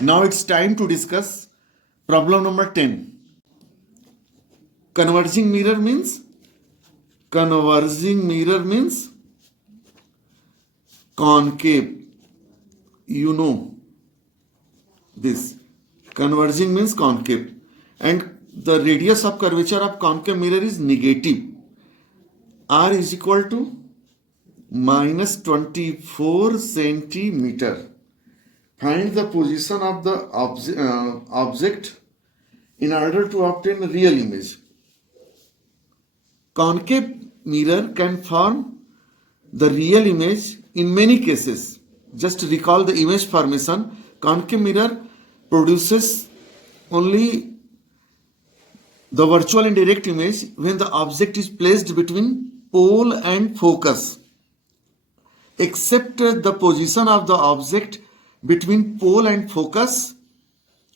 Now it's time to discuss problem number 10. Converging mirror means concave. You know this. Converging means concave. And the radius of curvature of concave mirror is negative. R is equal to minus 24 centimeter. Find the position of the object in order to obtain a real image. Concave mirror can form the real image in many cases. Just recall the image formation. Concave mirror produces only the virtual and direct image when the object is placed between pole and focus. Except the position of the object between pole and focus,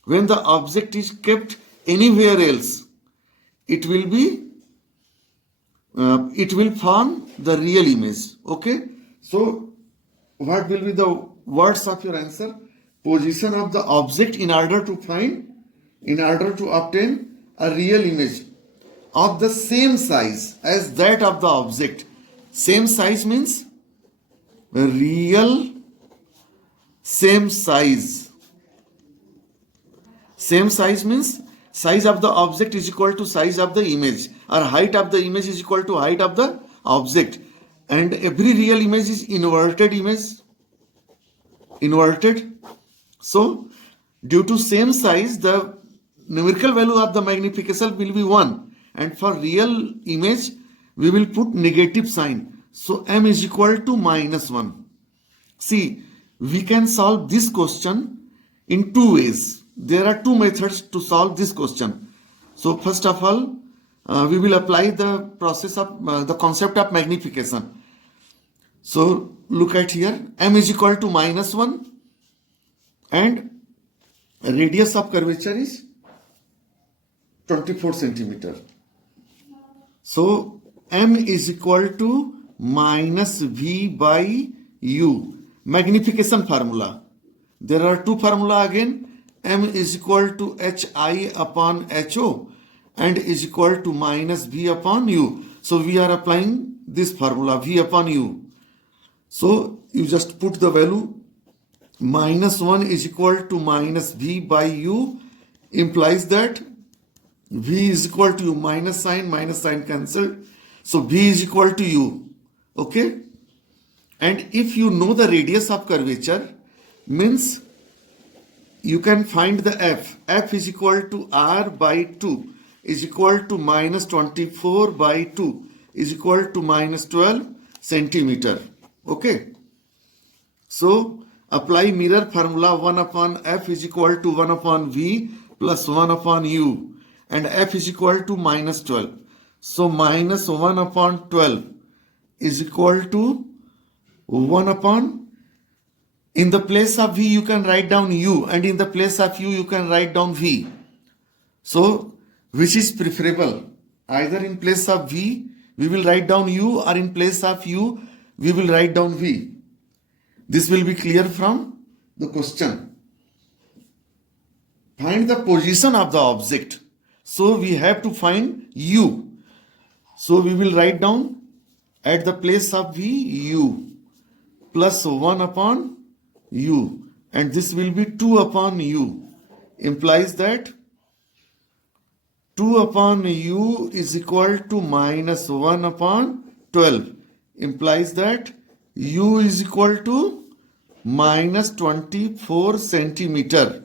when the object is kept anywhere else, it will form the real image. Okay, so what will be the words of your answer? Position of the object in order to obtain a real image of the same size as that of the object. Same size means real same size. Same size means size of the object is equal to size of the image, or height of the image is equal to height of the object. And every real image is inverted image. Inverted. So, due to same size, the numerical value of the magnification will be 1. And for real image, we will put negative sign. So, m is equal to minus 1. See, we can solve this question in two ways. There are two methods to solve this question. So, first of all, we will apply the process of the concept of magnification. So, look at here, m is equal to minus 1 and radius of curvature is 24 centimeter. So, m is equal to minus v by u. Magnification formula. There are two formula again. M is equal to hi upon ho and is equal to minus v upon u. So we are applying this formula v upon u. So you just put the value minus 1 is equal to minus v by u, implies that v is equal to u, minus sign cancelled. So v is equal to u. Okay. And if you know the radius of curvature, means you can find the f. F is equal to r by 2 is equal to minus 24 by 2 is equal to minus 12 centimeter. Okay. So apply mirror formula 1 upon f is equal to 1 upon v plus 1 upon u, and f is equal to minus 12. So minus 1 upon 12 is equal to 1 upon, in the place of v you can write down u, and in the place of u you can write down v. So which is preferable? Either in place of v we will write down u, or in place of u we will write down v. This will be clear from the question. Find the position of the object. So we have to find u. So we will write down at the place of v u plus 1 upon u, and this will be 2 upon u, implies that 2 upon u is equal to minus 1 upon 12, implies that u is equal to minus 24 centimeter,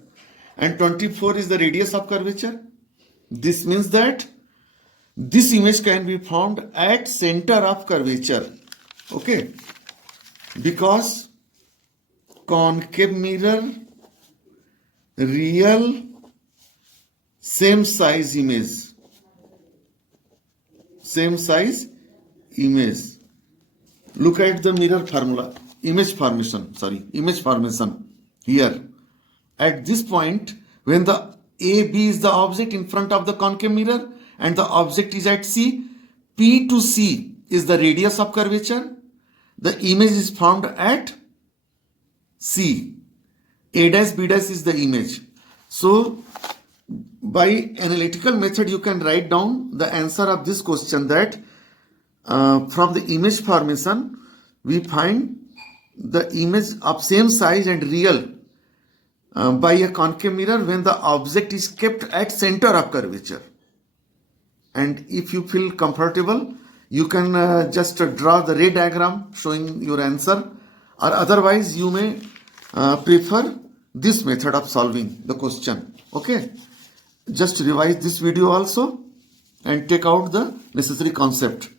and 24 is the radius of curvature. This means that this image can be formed at center of curvature. Okay. Because concave mirror, real same size image. Look at the mirror formula, image formation here. At this point, when the AB is the object in front of the concave mirror and the object is at C, P to C is the radius of curvature. The image is formed at C. A dash B dash is the image. So by analytical method, you can write down the answer of this question that from the image formation, we find the image of same size and real by a concave mirror when the object is kept at center of curvature. And if you feel comfortable, you can just draw the ray diagram showing your answer, or otherwise you may prefer this method of solving the question. Okay, just revise this video also and take out the necessary concept.